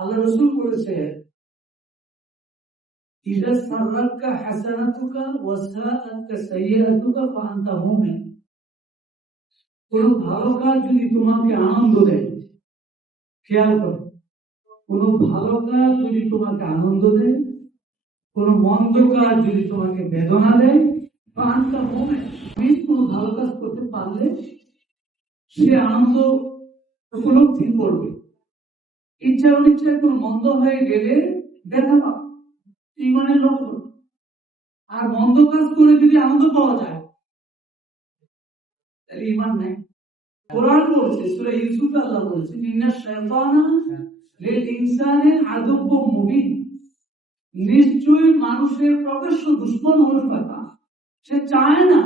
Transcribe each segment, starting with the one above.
আল্লাহ রাসূল বলেছে, ইযা সাররাকা হাসানাতুকা ওয়া সাআতকা সাইয়্যাতুকা ফাআনতা মুমিন। কোন ভালো কাজ যদি তোমাকে আনন্দ দেয়, খেয়াল করো, কোন ভালো কাজ যদি তোমাকে আনন্দ দেয়, কোন মন্দ কাজ যদি তোমাকে বেদনা দেয়, ফাআনতা মুমিন। তুমি কোন ভালো কাজ করতে পারলে সে আনন্দ উপলব্ধি করবে। ইচ্ছা অনিচ্ছায় কোন মন্দ হয়ে গেলে দেখা পাবে, ঈমানের লক্ষণ। আর মন্দ কাজ করে যদি আনন্দ পাওয়া যায় তাহলে ঈমান নাই। কোরআন বলছে, সূরা ইউসুফে আল্লাহ বলছে, ইন্নাশ শায়তানা লিল ইনসানি আদুউম মুবিন। নিশ্চয়ই মানুষের প্রকাশ্য দুশমন হলো শয়তান। সে চায় না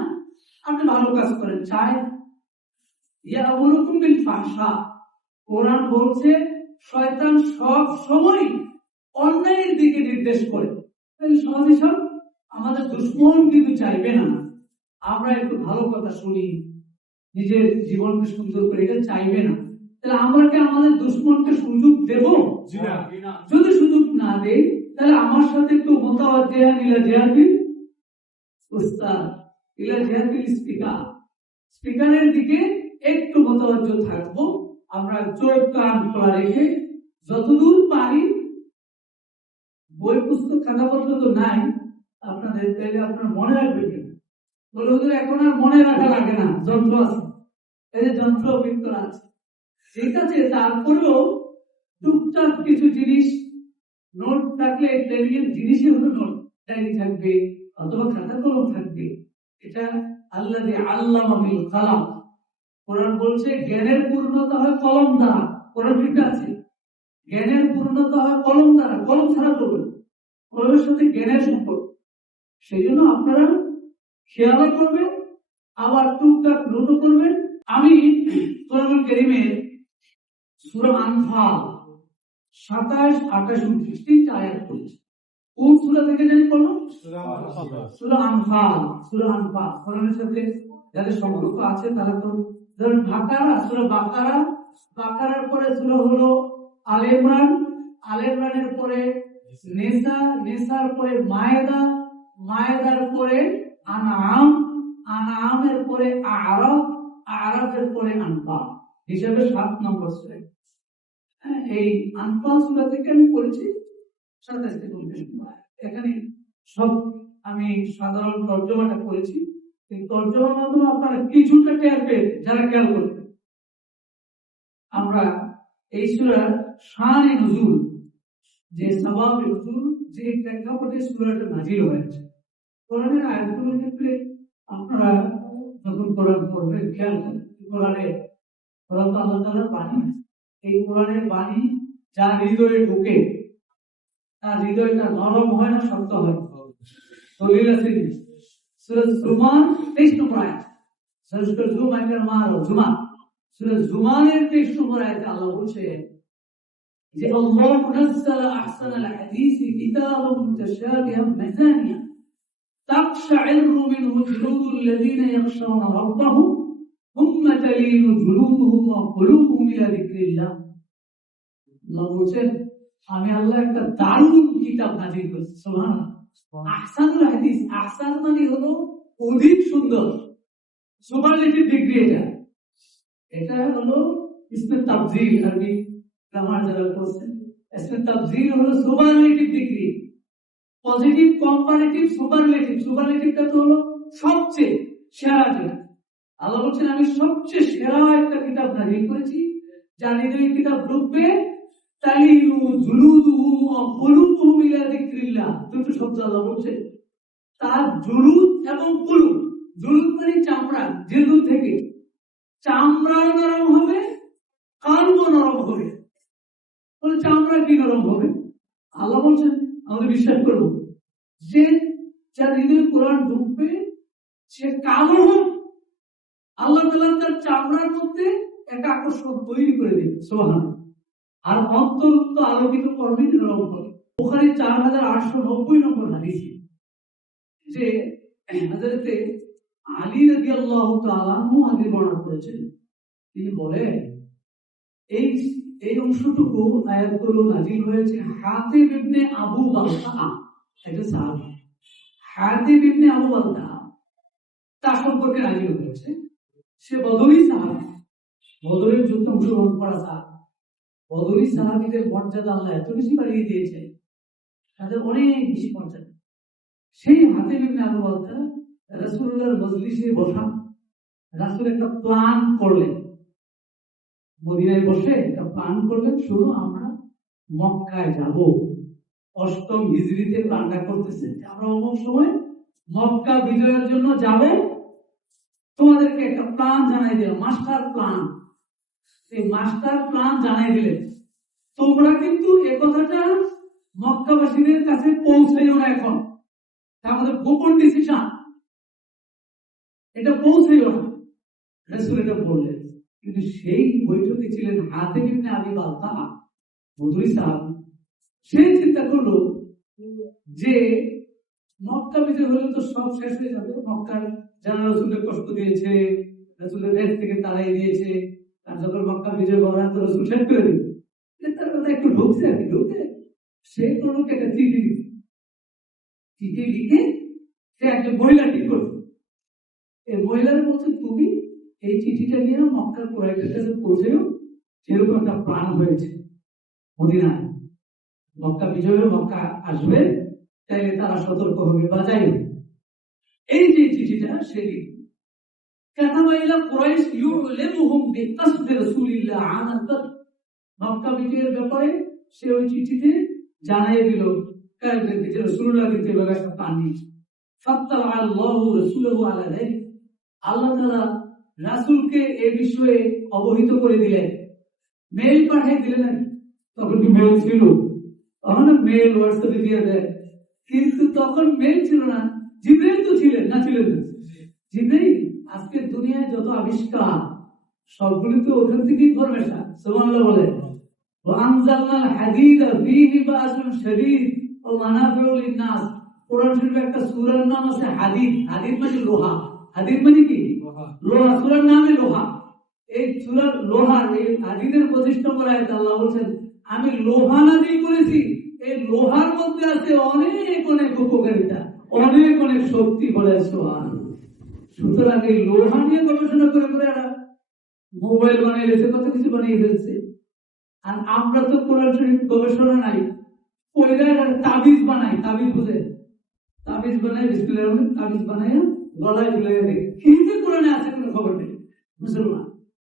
আপনি ভালো কাজ করেন, চায় ইয়ামুরুকুম বিল ফাহশা। কোরআন বলছে শয়তান সব সময় অন্যায়ের দিকে নির্দেশ করে। তাহলে সহজে সব আমাদের দুশমন কিন্তু চাইবে না আমরা একটু ভালো কথা শুনি, নিজের জীবনকে সুন্দর করে, এটা চাইবে না। তাহলে আমরা কি আমাদের দুশমনকে সুযোগ দেব? যদি সুযোগ না দেই তাহলে আমার সাথে একটু মোতাওয়াজ্জিহান ইলা জিহাদিল উস্তাদ ইলা জিহাদিল স্পিকার, স্পিকারের দিকে একটু মোতাওয়াজ্জহ থাকবো। আমরা চোখ কান খোলা রেখে যতদূর পারি, বই পুস্তক খাতাপত্র তো নাই আপনাদের, তাহলে আপনার মনে রাখবেন বলে হুজুর এখন আর মনে রাখা লাগে না, যন্ত্র আছে, এই যে যন্ত্র অভিজ্ঞ আছে, ঠিক আছে। তারপরেও টুকটাক কিছু জিনিস নোট থাকলে ট্রেনিং এর জিনিসই হলো নোট, ডায়েরি থাকবে অথবা খাতা কলম থাকবে। এটা আল্লাহ আল্লামা বিল কালাম। কোরআন বলছে জ্ঞানের পূর্ণতা হয় কলম দ্বারা। কোরআন ঠিক আছে, জ্ঞানের পূর্ণতা হয় কলম দ্বারা, কলম ছাড়া করবেন, কলমের সাথে জ্ঞানের সম্পর্ক। সেই জন্য আপনারা খেয়াল করবেন, আবার টুকটাক নোটও করবেন। আমি কোরআনুল কারীমের সূরা আনফাল 27, 28, 29 তিনটা আয়াত পড়েছি। কোন সূরা থেকে জানি পড়লো? সূরা আনফাল। সূরা আনফাল কোরআনের সাথে যাদের সম্পর্ক আছে তারা তো, ধরুন বাকারা, সূরা বাকারা, বাকারার পরে সূরা হলো আলে ইমরান, আলে ইমরানের পরে নিসা, নিসার পরে মায়েদা, মায়েদার পরে আনআম, আনআমের পরে আরাফ, আরাফের পরে আনফাল, হিসাবে 7 নম্বর সূরা। এই আনফাল সূরা থেকে আমি পড়েছি 27 থেকে 29। এখানে সব আমি সাধারণ তর্জমাটা করেছি। এই তর্জমার মাধ্যমে আপনারা কিছুটা টের পেয়ে যারা খেয়াল করবেন। আমরা এই সূরার শান-ই নুজুল, যে সাবাবে নুজুল, যে প্রেক্ষাপটে সূরাটা নাযিল হয়েছে, কোরআনের আয়াতগুলোর ক্ষেত্রে আপনারা যখন কোরআন পড়বেন খেয়াল করবেন, কোরআনে কোরআন তো আল্লাহ তাআলার বাণী। এই কোরআনের বাণী যার হৃদয়ে ঢুকে তার হৃদয়টা নরম হয় না শক্ত হয়। দলিল আছে সূরা জুমার 23 নম্বর আয়াত, সূরা জুমার মারো জুমা, সূরা জুমারের 23 নম্বর আয়াতে আল্লাহ বলছে যে আল্লাহু নাযালা আহসানাল হাদিসি কিতাবাম মুতাশাবিহাম মাসানিয়া তাকশাইরু মিনহু জুলুদুল লাযিনা ইয়াখশাউনা রাব্বাহুম থুম্মা তালিনু জুলুদুহুম ওয়া কুলুবুহুম ইলা যিকরিল্লাহ। আল্লাহ বলছেন আমি আল্লাহ একটা দারুণ কিতাব নাযিল করেছি। সুবহানাল্লাহ। আহসানুল হাদিস, আহসান মানে হলো অধিক সুন্দর, সুপারলেটিভ ডিগ্রি। এটা হলো ইসমে তাফজিল, আরবি গ্রামার যারা পড়ছেন, ইসমে তাফজিল হলো superlative degree, positive, comparative, superlative. সুপারলেটিভটা তো হলো সবচেয়ে সেরা যেটা। আল্লাহ বলছেন আমি সবচেয়ে সেরা একটা কিতাব নাযিল করেছি, যার হৃদয়ে কিতাব ঢুকবে তালিনু জুলুদুহুম ওয়া কুলুবুহুম ইলা যিকরিল্লাহ। দুটো শব্দ আল্লাহ বলছেন, তার জুলুদ এবং কুলুব। জুলুদ মানে চামড়া, জিলদুল থেকে চামড়া নরম হবে, কালব নরম হবে। বলে চামড়া কি নরম হবে? আল্লাহ বলছেন আমাদের বিশ্বাস করবো যে যার হৃদয়ে কোরআন ঢুকবে সে কালো হোক, আল্লাহ তাআলা তার চামড়ার মধ্যে একটা আকর্ষণ তৈরি করে দেবে। সুবহানাল্লাহ। আর অন্তর্ভুক্ত আলোকিত কর্মী নরম হবে। বুখারী 4890 নম্বর হাদিস, যে হযরত আলী রাদিয়াল্লাহু তাআলা আনহু বর্ণনা করেছেন। তিনি বলেন এই অংশটুকু আয়াতগুলো নাজিল হয়েছে হাতিব ইবনে আবু বালতাআ, একটা সাহাবী। হাতিব ইবনে আবু বালতাআ তার সম্পর্কে নাজিল হয়েছে। সে বদরি সাহাবী, বদরের যুদ্ধে অংশগ্রহণ করা সাহাবী। বদরি সাহাবীদের মর্যাদা আল্লাহ এত বেশি বাড়িয়ে দিয়েছে, তাদের অনেক বেশি মর্যাদা। সেই হাতিব ইবনে আবু বালতাআ রাসূলুল্লাহর মজলিসে বসা, রাসূল একটা প্ল্যান করলেন, মদিনায় বসে একটা প্ল্যান করলেন, শুধু আমরা মক্কায় যাব। অষ্টম হিজরিতে প্ল্যানটা করতেছে, আমরা অমুক সময় মক্কা বিজয়ের জন্য যাব, তোমাদেরকে একটা প্ল্যান জানাই দিলাম, মাস্টার প্ল্যান। এই মাস্টার প্ল্যান জানাই দিলেন, তোমরা কিন্তু এ কথাটা মক্কাবাসীদের কাছে পৌঁছাইও না, এখন আমাদের গোপন ডিসিশন, এটা পৌঁছাইও না। রাসূল এটা বললেন। কিন্তু সেই বৈঠকে ছিলেন হাতিব ইবনে আবি বালতাআ, বদরি সাহাবী। সে চিন্তা করলো যে মক্কা বিজয় হলে তো সব শেষ হয়ে যাবে, মক্কার যারা রাসূলকে কষ্ট দিয়েছে, রাসূলের দেশ থেকে তাড়াই দিয়েছে, আর যখন মক্কা বিজয় করা তো রাসূল শেষ করে দিবে। তার কথা একটু ঢুকছে আর কি, ঢুকে সে কোনো একটা চিঠি দিচ্ছে, চিঠি লিখে সে একটা মহিলা ঠিক করছে। এই মহিলার বলছে, তুমি এই চিঠিটা নিয়ে মক্কার কুরাইশদের কাছে পৌঁছেও, সেরকম একটা প্ল্যান হয়েছে মদিনায়, মক্কা বিজয় হয়ে মক্কা আসবে, তাইলে তারা সতর্ক হবে বা যাই হবে। এই যে চিঠিটা সে মক্কা বিজয়ের ব্যাপারে সে ওই চিঠিতে জানাই দিল কাফেরদেরকে যে রাসূলুল্লাহ কিন্তু এভাবে একটা প্ল্যান নিয়েছে। আল্লাহ তাআলা রাসূলকে এই বিষয়ে অবহিত করে দিলেন, মেইল পাঠিয়ে দিলেন। তখন কি মেইল ছিল? তখন মেইল হোয়াটসঅ্যাপে দিয়ে দেয়, কিন্তু তখন মেইল ছিল না। জিবরাইল তো ছিলেন না, ছিলেন না? জিবরাইল আজকে দুনিয়ায় যত আবিষ্কার সবগুলি তো ওখান থেকেই ফরমেশন। সুবহানাল্লাহ বলে, ওয়ানজালনাল হাদীদা ফীহি বাসুন শাদীদ ওয়া মানাফিউ লিন-নাস। কোরআন শরীফে একটা সূরার নাম আছে হাদীদ। হাদীদ মানে লোহা। হাদীদ মানে কি? লোহা। সূরার নামে লোহা। এই সূরার লোহার, এই হাদীদের 25 নম্বর আয়াতে আল্লাহ বলেন, আমি লোহা নাযিল করেছি, এই লোহার মধ্যে আছে অনেক অনেক উপকারিতা, অনেক অনেক শক্তি। বলে সুবহানাল্লাহ। সুতরাং এই লোহা নিয়ে গবেষণা করে করে মোবাইল বানিয়ে ফেলছে, কত কিছু বানিয়ে ফেলছে। আর আমরা তো কোরআন শরীফ গবেষণা নাই, কইরা তাবিজ বানাই। তাবিজ বুঝে? তাবিজ বানাই, বিসমিল্লাহির রহমানির রহিম, তাবিজ বানাই গলায় ঝুলিয়ে রাখে। কি যে কোরআনে আছে কোনো খবর নেই, মুসলমান।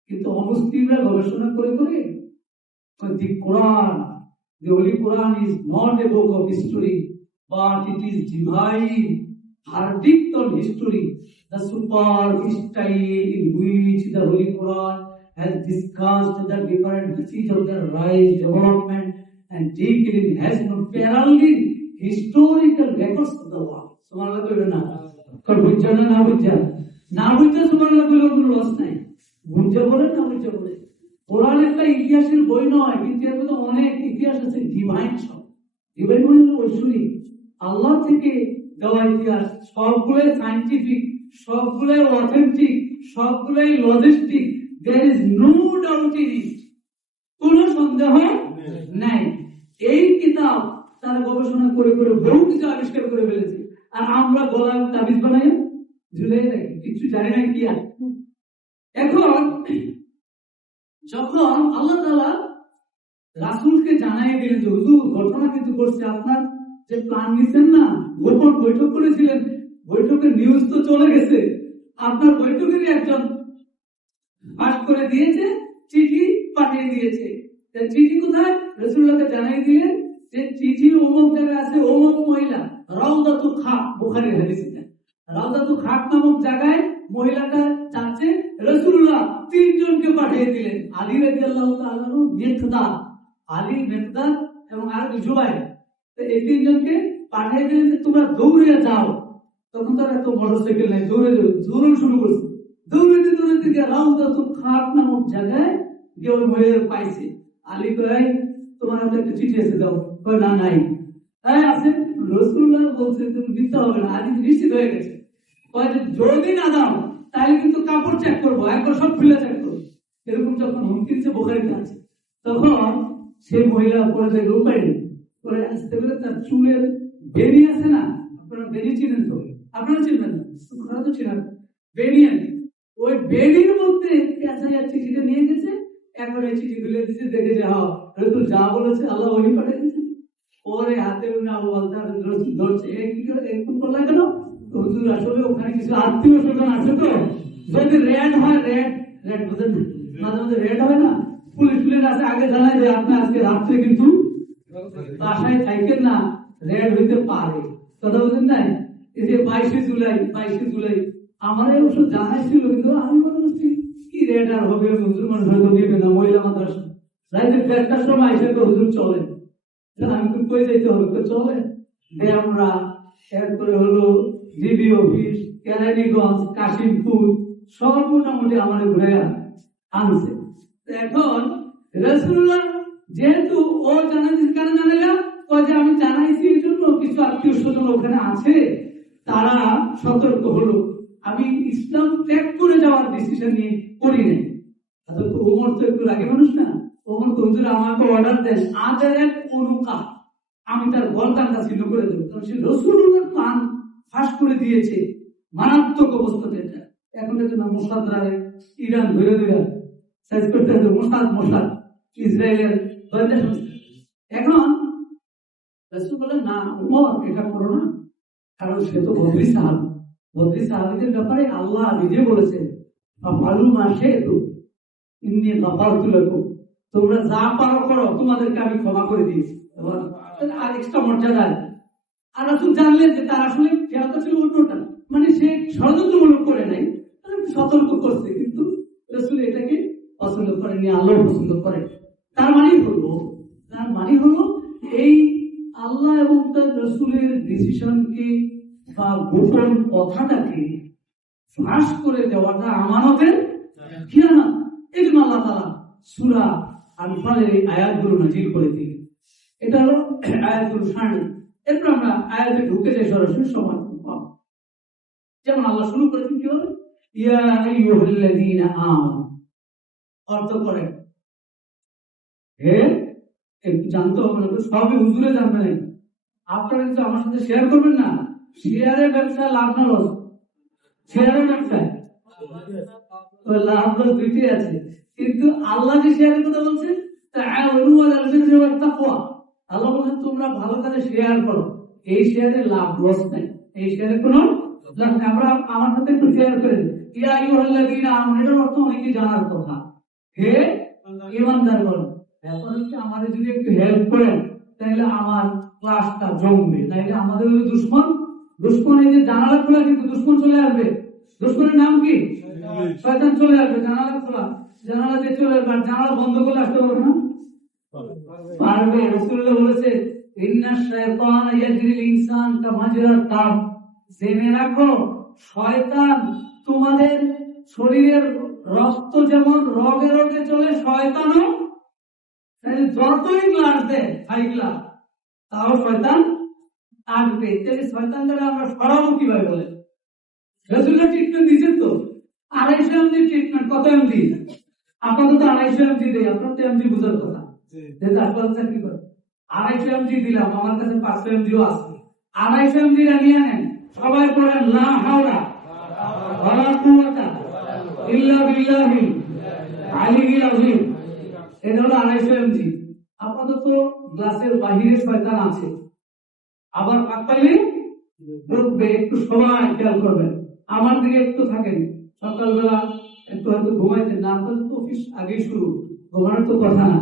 কিন্তু অমুসলিমরা গবেষণা করে করে the Quran, the Holy Quran is not a book of history, but it is divine verdict on history, the superb style in which the Holy Quran has discussed the different phases of the rise, development, and decline has no parallel in historical records of the world. Subhanallah বলবেন না? কারণ বুঝছেন না, না বুঝছেন, না বুঝছেন সুবহানাল্লাহ বলে কোনো লস নাই। বুঝতে বলেন না বুঝতে বলেন। কোরআন একটা ইতিহাসের বই নয়, কিন্তু এর মধ্যে অনেক ইতিহাস আছে, ডিভাইন। সব ডিভাইন মানে ঐশ্বরিক, আল্লাহ থেকে দেওয়া ইতিহাস। সবগুলোই সায়েন্টিফিক, সবগুলোই অথেন্টিক, সবগুলোই logistic. There is no doubt in it, কোনো সন্দেহ নাই। এই কিতাব তারা গবেষণা করে করে বহু কিছু আবিষ্কার করে ফেলেছে, আর আমরা গলার তাবিজ বানাই ঝুলে রাখি, কিছু জানি না কি আছে। এখন যখন আল্লাহ তাআলা রাসূলকে জানাই দিলেন যে হুজুর ঘটনা কিন্তু করছে, আপনার যে প্ল্যান নিছেন না, গোপন বৈঠক করেছিলেন, বৈঠকের নিউজ তো চলে গেছে, আপনার বৈঠকেরই একজন পাস করে দিয়েছে, চিঠি পাঠিয়ে দিয়েছে। চিঠি কোথায়? রাসূলুল্লাহকে জানাই দিলেন যে চিঠি অমুক জায়গায় আছে, অমুক মহিলা রাউদাতুল খাক, বুখারীর হাদিসে রাউদাতুল খাক নামক জায়গায় মহিলাটা যাচ্ছে। রাসূলুল্লাহ 3 জনকে পাঠিয়ে দিলেন, আলী রাদিয়াল্লাহু তাআলা আনহু, মিকদাদ, আলী, মিকদাদ এবং আর জুবাইর। এই 3 জনকে পাঠিয়ে দিলেন যে তোমরা দৌড়ে যাও। তখন তারা এত মোটরসাইকেল নাই, দৌড়ে দৌড়ানো শুরু করছে। দৌড়াতে দৌড়াতে গিয়ে রাউদাতুল খাক নামক জায়গায় গিয়ে ওই মহিলা পাইছে। আলী কয়, তোমার হাতে একটা চিঠি আছে, দাও। কয়, না নাই। তাই আছে। রাসূলুল্লাহ বলছে তুমি দিতে হবে না, আলী নিশ্চিত হয়ে গেছে। কয় যে যদি না দাও তাহলে কিন্তু কাপড় চেক করবো, একবার সব খুলে চেক করবো। এরকম যখন হুমকি দিচ্ছে বুখারীতে আছে। তখন সেই মহিলা পরে যায় রূপাই করে আসতে গেলে তার চুলের বেনি আছে না, আপনারা বেনি চিনেন তো, আপনারা চিনবেন না, ওরা তো চিনেন বেনি আছে, ওই বেনির মধ্যে চিঠিটা নিয়ে গেছে, একবার চিঠি খুলে দিচ্ছে, দেখে যে হ্যাঁ রসুল যা বলেছে আল্লাহ ওই পাঠিয়ে দিচ্ছে। পরে হাতে আবু বলতার ধরছে কি করে এরকম করলে কেন, হুজুর আসলে ওখানে কিছু আত্মীয় স্বজন আছে তো, যদি রেড হয়, রেড বোঝেন না, মাঝে মাঝে রেড হয় না, পুলিশ আছে আগে জানায় যে আপনি আজকে রাত্রে কিন্তু বাসায় থাকেন না, রেড হইতে পারে, কথা বলছেন নাই। এই যে 22শে জুলাই আমার এই ওষুধ জানাইছিল, কিন্তু আমি মনে করছি কি রেড আর হবে, মুসলমান হয়তো নেবে না, মহিলা মাদ্রাসা রাইতে 1:30টার সময় এসে তো হুজুর চলে, আমি তো কই যাইতে হবে চলে। আমরা এরপরে হলো ডিবি অফিস, কেরানীগঞ্জ, কাশিমপুর সব মোটামুটি আমার ঘুরে আনছে। এখন রাসূলুল্লাহ যেহেতু ও জানাইছে, কেন জানাইলাম, যে আমি জানাইছি এই জন্য কিছু আত্মীয় স্বজন ওখানে আছে, তারা সতর্ক হলো, আমি ইসলাম ত্যাগ করে যাওয়ার ডিসিশন নিয়ে করি নাই। ওমর তো একটু রাগী মানুষ না, ওমর তো হুজুর আমাকে অর্ডার দেন, আজের এক অনুকা আমি তার গলদানটা ছিন্ন করে দেবো, কারণ সে রাসূলুল্লাহর প্ল্যান ফাঁস করে দিয়েছে, মারাত্মক অবস্থাতে। এটা এখন এটা না মোসাদরা ইরান ধরে ধরে সাইজ করতে হবে, মোসাদ ইসরায়েলের গোয়েন্দা সংস্থা। এখন রাসূল বলেন না ওমর এটা করো না, কারণ সে তো বদরি সাহাবীদের ব্যাপারে আল্লাহ নিজে বলেছেন ফালু মা শি'তু ইন্নী গাফারতু লাকুম, তোমরা যা পারো করো, তোমাদেরকে আমি ক্ষমা করে দিয়েছি। আর এক্সট্রা মর্যাদা। আর রাসূল জানলেন যে তার আসলে খেয়ালটা ছিল উল্টোটা, মানে সে ষড়যন্ত্রমূলক করে নাই, সতর্ক করছে, কিন্তু রাসূল এটাকে পছন্দ করেনি, আল্লাহ পছন্দ করেন। তার মানে হলো এই আল্লাহ এবং তার রাসূলের ডিসিশনকে বা গোপন কথাটাকে ফাঁস করে দেওয়াটা আমানতের খিয়ানত। এই জন্য আল্লাহ তাআলা সূরা আনফালের এই আয়াতগুলো নাযিল করে দিলেন। এটা হলো আয়াতুল শান। এরপর আমরা আয়াতে ঢুকে যাই, সরাসরি সমাজ পাবো। যেমন আল্লাহ শুরু করেছেন কি বলে, ইয়া আইয়ুহাল্লাযীনা আমানু, অর্থ করেন হে, একটু জানতে হবে না, সবই হুজুরে জানবে না, আপনারা কিন্তু আমার সাথে শেয়ার করবেন না। শেয়ারের ব্যবসা লাভ না লস, শেয়ারের ব্যবসায় লাভ লস দুইটি আছে, কিন্তু আল্লাহ যে শেয়ারের কথা বলছে আল্লাহ বলছেন তোমরা ভালো করে শেয়ার করো, এই শেয়ারে লাভ লস নাই, এই শেয়ারে কোনো লাভ নেই। আমরা আমার সাথে একটু শেয়ার করে দিই, ইয়া আইয়ুহাল্লাযীনা আমানু, এটার অর্থ অনেকে জানার কথা, হে ঈমানদার বলো। এখন হচ্ছে আমাদের যদি একটু হেল্প করেন তাহলে আমার ক্লাসটা জমবে, তাহলে আমাদের ওই দুশ্মন এই যে জানালা খোলা, কিন্তু দুশ্মন চলে আসবে, দুশ্মনের নাম কি শয়তান চলে আসবে, জানালা খোলা, জানালা দিয়ে চলে আসবে, জানালা বন্ধ করলে আসতে পারবে না, পারবে। রাসূলুল্লাহ বলেছে ইন্নাশ শাইতানা ইয়াজরিল ইনসান কামাজরাত দাম, জেনে রাখো শয়তান তোমাদের শরীরের রক্ত যেমন রগে রগে চলে, শয়তানও যতই গ্লাস দেয় হাই গ্লাস, তাও শয়তান আসবে। শয়তান দ্বারা আমরা সরাবো কিভাবে বলে, রাসূলুল্লাহ ট্রিটমেন্ট দিচ্ছেন তো, 250 এমজি ট্রিটমেন্ট, কত এমজি আপাতত 250 এমজি দেয়, আপনার তো এমজি বুঝার কথা, যেহেতু হাসপাতাল চাকরি করে 250 এমজি দিলাম, আমার কাছে 500 এমজিও আছে, 250 এমজি নিয়ে নেন, সবাই পড়েন লা হাওলা ওয়ালা কুওয়াতা ইল্লা বিল্লাহিল আলিয়্যিল আযীম। এটা হলো 250 এমজি। আপাতত গ্লাসের বাহিরে শয়তান আছে, আবার পাক পাইলে ঢুকবে, একটু সময় খেয়াল করবেন। আমার দিকে একটু থাকেন, সকালবেলা একটু হয়তো ঘুমাইতেন না, আপনার তো অফিস আগেই শুরু, ঘুমানোর তো কথা না,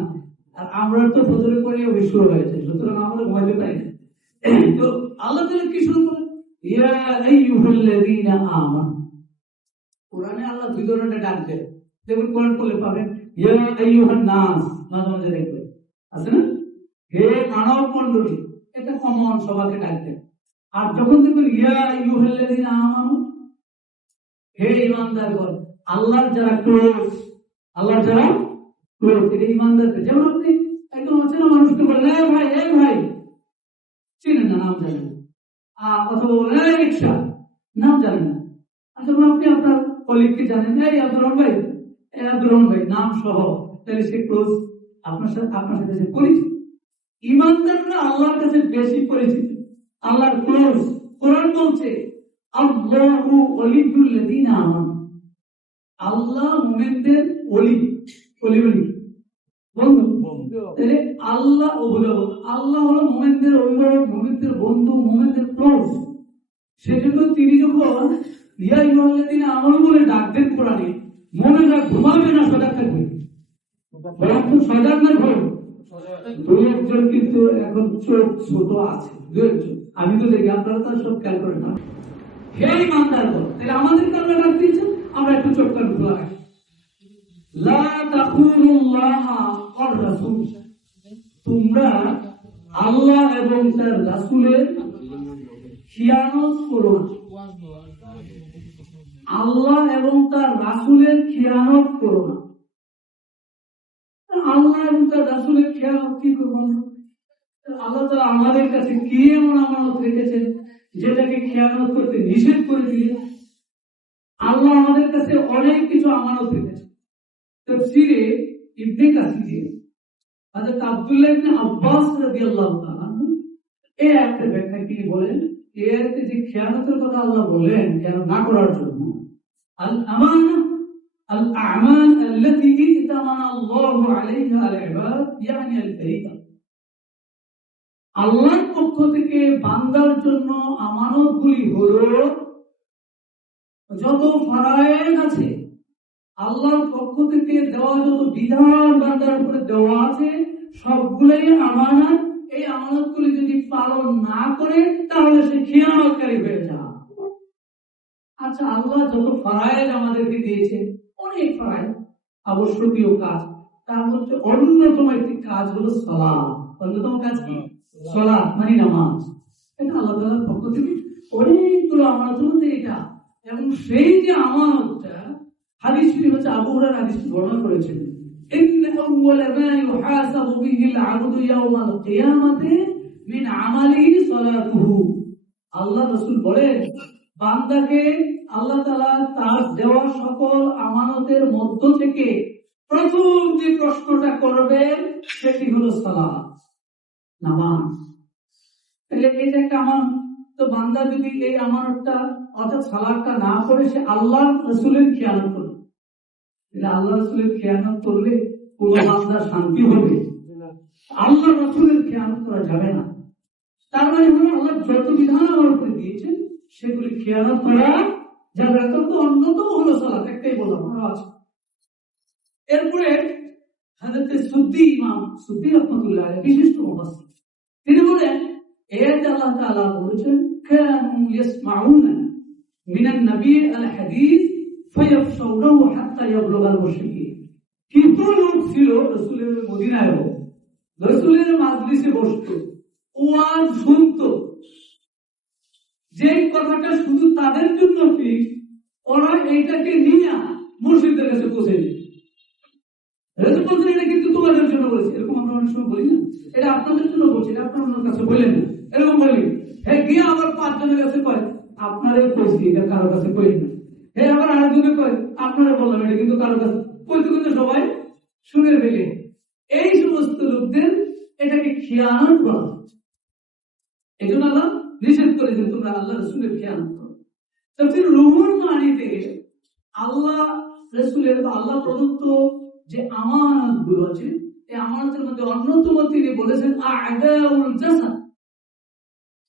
আর আমরা তো ফজরের পরে অফিস শুরু হয়েছে, সুতরাং আমরা ঘুমাইতে পারি না। তো আল্লাহ তাআলা কি শুরু করেন, ইয়া আইয়ুহাল্লাযীনা আমানু। কোরআনে আল্লাহ দুই ধরনের ডাক দেন, যেমন কোরআন পড়লে পাবেন ইয়া আইয়ুহান নাস, মাঝে মাঝে দেখবেন আছে না, হে মানব মণ্ডলী, এটা কমন সবাইকে ডাক দেন। আর যখন দেখবেন ইয়া আইয়ুহাল্লাযীনা আমানু, হে ঈমানদারগণ, আল্লাহর যারা ক্লোজ, এটা ঈমানদারদের। যেমন আপনি একদম অচেনা মানুষকে বলেন এ ভাই, চিনেন না, নাম জানেন না, অথবা বলেন এই রিকশা, নাম জানেন না, যখন আপনি আপনার কলিগকে জানেন এই আব্দুর রহমান ভাই নাম সহ, তাহলে সে ক্লোজ। আপনার সাথে যে পরিচিত। ইমানদাররা আল্লাহর কাছে বেশি পরিচিত, আল্লাহর ক্লোজ। কোরআন বলছে আল্লাহু ওয়ালিয়ুল লাযিনা আমানু, আল্লাহ মুমিনদের ওলি। ওলি বন্ধু, তাহলে আল্লাহ অভিভাবক, আল্লাহ হলো মুমিনদের অভিভাবক, মুমিনদের বন্ধু, মুমিনদের ক্লোজ। সেজন্য তিনি যখন ইয়া আইয়ুহাল্লাযিনা আমানু বলে ডাকবেন কোরআনে, মুমিনরা ঘুমাবে না, সজাগ থাকবে। সজাগ না ঘুম? দুই একজন কিন্তু এখন চোখ ছোট আছে, দুই একজন, আমি তো দেখি, আপনারা তো সব খেয়াল করেন না। হে ইমানদার বল, তাহলে আমাদের কারণে ডাক দিয়েছেন, আমরা একটু চোখ কান খোলা রাখি। লা তাখুনুল্লাহ ওয়ার রাসূল, তোমরা আল্লাহ এবং তার রাসূলের খিয়ানত করো না। আল্লাহ এবং তার রাসূলের খিয়ানত করো না। আল্লাহ এবং তার রাসূলের খিয়ানত কি করব? আল্লাহ তাআলা আমাদের কাছে কি এমন আমানত রেখেছেন যেটাকে খিয়ানত করতে নিষেধ করে দিলেন? আল্লাহ আমাদের কাছে অনেক কিছু আমানত রেখেছেন। তাফসীরে ইবনে কাসিরে হযরত আব্দুল্লাহ ইবনে আব্বাস রাদিয়াল্লাহু তাআলা এই আয়াতের ব্যাখ্যা তিনি বলেন, এই আয়াতে যে খিয়ানতের কথা আল্লাহ বলেন কেন না করার জন্য, আল আমানা আল আ'মাল আল্লাতী ইতামানা আল্লাহু আলাইহা আল ইবাদ, ইয়ানি আল ফারিদা, আল্লাহর পক্ষ থেকে বান্দার জন্য আমানতগুলি হলো যত ফরজ আছে, আল্লাহর পক্ষ থেকে দেওয়া যত বিধান বান্দার উপরে দেওয়া আছে সবগুলোই আমানত। এই আমানতগুলি যদি পালন না করে তাহলে সে খিয়ানতকারী হয়ে যায়। আচ্ছা, আল্লাহ যত ফরজ আমাদেরকে দিয়েছে, অনেক ফরজ, আবশ্যকীয় কাজ, তার মধ্যে অন্যতম একটি কাজ হলো সালাত। অন্যতম কাজ কি? সালাত মানে নামাজ। এটা আল্লাহ তাআলার পক্ষ থেকে অনেকগুলো আমানতের মধ্যে এটা। এবং সেই যে আমানতটা, হাদিস শরীফে হচ্ছে আবু হুরায়রা হাদিস বর্ণনা করেছেন, ইন্না আউওয়ালা মা ইউহাসাবু বিহিল আবদু ইয়াওমাল কিয়ামাতি মিন আমালিহি সালাতুহু। আল্লাহ রাসূল বলেন, বান্দাকে আল্লাহ তাআলা তার দেওয়া সকল আমানতের মধ্য থেকে প্রথম যে প্রশ্নটা করবেন সেটি হলো সালাত, নামাজ। তাহলে এটা একটা আমানত। তো বান্দা যদি এই আমানতটা অর্থাৎ সালাতটা না করে সে আল্লাহ রাসূলের খিয়ানত করে, তাহলে আল্লাহ রাসূলের খিয়ানত করলে কোন বান্দার শান্তি হবে? আল্লাহ রাসূলের খিয়ানত করা যাবে না। তার মানে হলো আল্লাহ যত বিধান আমার উপরে দিয়েছেন সেগুলি খিয়ানত করা যাবে না। তো অন্যতম হলো সালাত, একটাই বললাম আছে। এরপরে হযরত সুদ্দী ইমাম সুদ্দী রাহমাতুল্লাহ আলাইহি বিশিষ্ট মুফাসসির, তিনি বলেন, এতে আল্লাহ তাআলা বলেছেন, কানু ইয়াসমাউনা মিনান নবী আল হাদিস ফায়াফশাউনাহু হাত্তা ইয়াবলুগা আল মুশরিকিন। কিছু লোক ছিল রাসূলের মদিনায়, রাসূলের মাজলিসে বসতো, ওয়াজ শুনতো, যে কথাটা শুধু তাদের জন্য ঠিক, ওরা এইটাকে নিয়ে মুশরিকদের কাছে পৌঁছে দিত। রাসূল বলছেন, এটা কিন্তু তোমাদের জন্য বলেছে। এরকম আমরা অনেক সময় বলি না, এটা আপনাদের জন্য বলছি, এটা আপনার কাছে বলেন না, এরকম বলি। হ্যাঁ, গিয়ে আবার 5 জনের কাছে কয় আপনারাই কইছি, এটা কারো কাছে কই না। হ্যাঁ, আবার আরেকজনে কয় আপনারা বললাম, এটা কিন্তু কারো কাছে কইতে কিন্তু সবাই শুনে ফেলে। এই সমস্ত লোকদের এটাকে খিয়ানত বলা হচ্ছে। এই জন্য আল্লাহ নিষেধ করেছেন তোমরা আল্লাহ রাসূলের খিয়ানত করো। তাফসীর রুহুল মানিতে আল্লাহ রাসূলের বা আল্লাহ প্রদত্ত যে আমানতগুলো আছে, এই আমানতের মধ্যে অন্যতম তিনি বলেছেন আ'দাউল জাসাদ।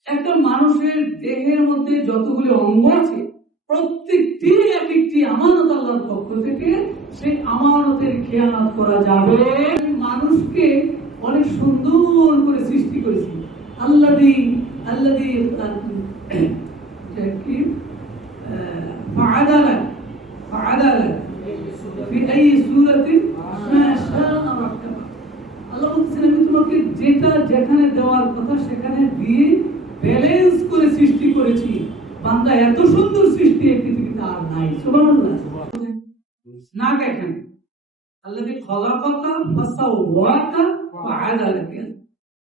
একটা মানুষের দেহের মধ্যে যতগুলি অঙ্গ আছে প্রত্যেকটি এক একটি আমানত আল্লাহর পক্ষ থেকে, সেই আমানতের খেয়ানত করা যাবে। মানুষকে অনেক সুন্দর করে সৃষ্টি করেছে আল্লাযী ফাআদালা ফি আই সূরাতিন মা শাআ রাক্কাবা। আল্লাহ বলছেন, আমি তোমাকে যেটা যেখানে দেওয়ার কথা সেখানে দিয়ে ব্যালেন্স করে সৃষ্টি করেছি। বান্দা এত সুন্দর সৃষ্টি এই পৃথিবীতে আর নাই। সুবহানাল্লাহ। নাক এখানে আল্লাযী খালাকাকা ফাসাওয়াকা ফাআদালাকা,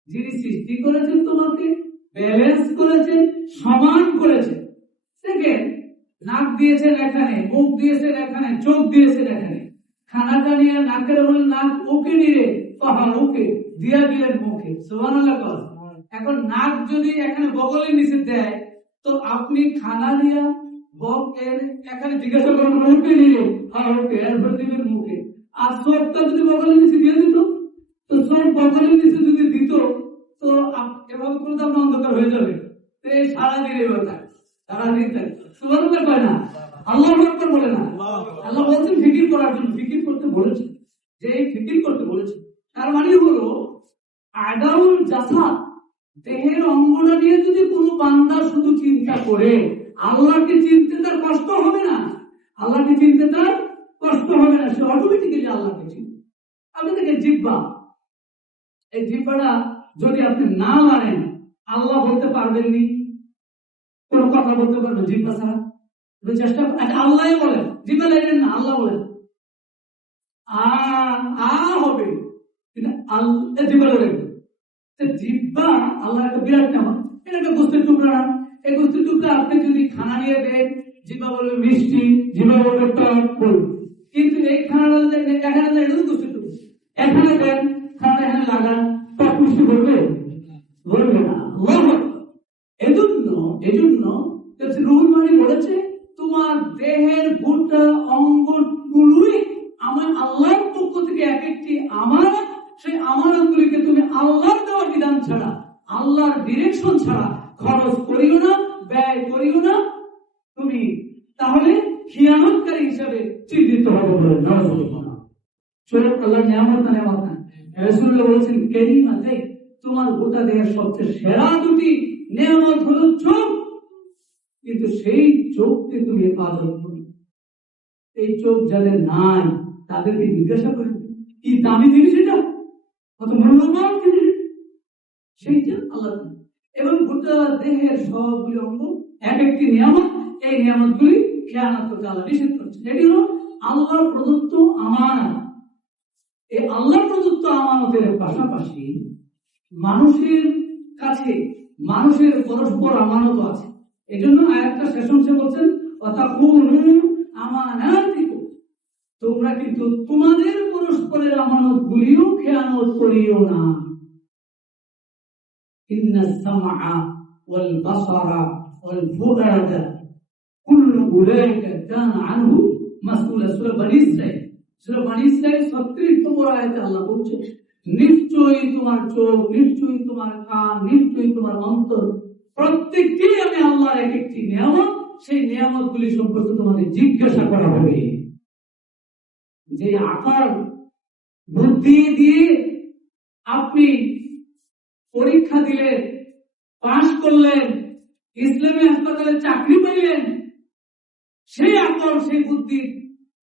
যিনি সৃষ্টি করেছেন তোমাকে, ব্যালেন্স করেছেন, সমান করেছেন। সেকেন্ড, নাক দিয়েছেন এখানে, মুখ দিয়েছেন এখানে, চোখ দিয়েছেন এখানে, খানাটা নিয়ে নাকের হল নাক ওকে নিয়ে ফাহারুকে দিয়া দিলেন মুখে, সুবহানাল্লাহ। এখন নাক যদি এখানে বগলের নিচে দেয় তো আপনি খানা দিয়া বক এর এখানে জিজ্ঞাসা করবেন মুখে নিয়ে, হ্যাঁ ওকে, এরপর দিবেন মুখে। আর সবটা যদি বগলের নিচে দিয়ে দিত তো সব বগলের নিচে যদি দিত তো এভাবে করে তো আপনার অন্ধকার হয়ে যাবে। তো এই সারাদিন এই কথা সারাদিন সুবহানাল্লাহ কয় না, আল্লাহু আকবার বলে না। আল্লাহ বলছেন ফিকির করার জন্য, ফিকির করতে বলেছেন, যে ফিকির করতে বলেছেন। তার মানে হলো আদাউল জাসাদ, দেহের অঙ্গটা নিয়ে যদি কোনো বান্দা শুধু চিন্তা করে, আল্লাহকে চিনতে তার কষ্ট হবে না, আল্লাহকে চিনতে তার কষ্ট হবে না, সে অটোমেটিক্যালি আল্লাহকে চিনবে। আপনি দেখেন জিহ্বা, এই জিহ্বাটা যদি আপনি না মানেন আল্লাহ বলতে পারবেননি, কোন কথা বলতে পারবেন জিহ্বা ছাড়া? চেষ্টা আল্লাহ বলেন, জিহ্বা লাগবেন না, আল্লাহ বলেন হবে, কিন্তু আল্লাহ জিহ্বা লাগবে। জিহ্বা আল্লাহ একটা বিরাট নাম, এটা একটা গোস্তের টুকরা নাম। এই গোস্তের টুকরা আপনি যদি খানা নিয়ে দেন, জিহ্বা বলবে মিষ্টি, জিহ্বা বলবে টক বলবে, কিন্তু এই খানাটা এখানে দেন, এটা তো গোস্তের টুকরা, এখানে দেন খানাটা এখানে লাগান, টক মিষ্টি বলবে বলবে না। এজন্য রুহুল মানি বলেছে তোমার দেহের গোটা অঙ্গগুলোই আমার আল্লাহর পক্ষ থেকে এক একটি আমানত, সেই আমানতগুলিকে তুমি আল্লাহর দেওয়া বিধান ছাড়া, আল্লাহর ডিরেকশন ছাড়া খরচ করিও না, ব্যয় করিও না, তুমি তাহলে খিয়ানতকারী হিসেবে চিহ্নিত হবে বলে চোখ আল্লাহর নিয়ামত না নেওয়া না। রাসূলুল্লাহ বলেছেন কারিমাতে, তোমার গোটা দেহের সবচেয়ে সেরা দুটি নিয়ামত হলো চোখ, কিন্তু সেই চোখকে তুমি হেফাজত করো। এই চোখ যাদের নাই তাদেরকে জিজ্ঞাসা করেন কি দামি জিনিস এটা, কত মূল্যবান জিনিস সেইটা আল্লাহ। এবং গোটা দেহের সবগুলি অঙ্গ এক একটি নিয়ামত, এই নিয়ামতগুলি খেয়ানত করতে আল্লাহ নিষেধ করছে। এটি হলো আল্লাহর প্রদত্ত আমানত। এই আল্লাহ প্রদত্ত আমানতের পাশাপাশি মানুষের কাছে মানুষের পরস্পর আমানত আছে। এই জন্য আয়াতটা শেষ অংশে বলছেন তোমরা কিন্তু তোমাদের পরস্পরের আমানত গুলিও খেয়ানত করিও না। ইন্নাস সামআ ওয়াল বাসারা ওয়াল ফুআদা কুল্লু উলাইকা কানা আনহু মাসউলা। সূরা বনী ইসরাঈল 36 নম্বর আয়াতে আল্লাহ বলছেন নিশ্চয়ই তোমার চোখ, নিশ্চয়ই তোমার কান, নিশ্চয়ই তোমার অন্তর, প্রত্যেকটি আমি আল্লাহর এক একটি নিয়ামত, সেই নিয়ামতগুলি সম্পর্কে তোমাদের জিজ্ঞাসা করা হবে। যে আকার বুদ্ধি দিয়ে আপনি পরীক্ষা দিলেন, পাশ করলেন, ইসলামী হাসপাতালে চাকরি পাইলেন, সেই আকল, সেই বুদ্ধি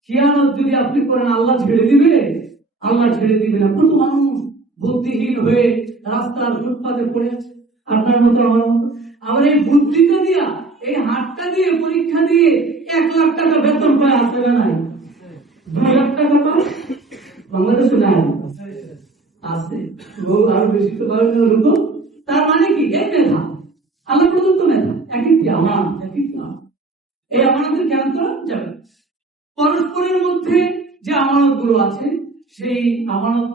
খিয়ানত যদি আপনি করেন আল্লাহ ছেড়ে দিবে? আল্লাহ ছেড়ে দিবে না। কত মানুষ বুদ্ধিহীন হয়ে রাস্তার ফুটপাতে পড়ে আছে, আপনার মতো আমার মতো। আবার এই বুদ্ধিটা দিয়া, এই হাতটা দিয়ে পরীক্ষা দিয়ে 1 লাখ টাকা বেতন পায়, আসবে না নাই? 2 লাখ টাকা পায় বাংলাদেশে নাই, আছে আরো বেশি তো পাবে। তার মানে কি? এই মেধা, আল্লাহ প্রদত্ত মেধা, এক একটি আমানত, এক একটি এই আমানতের জ্ঞান করা যাবে। পরস্পরের মধ্যে যে আমানত গুলো আছে সেই আমানত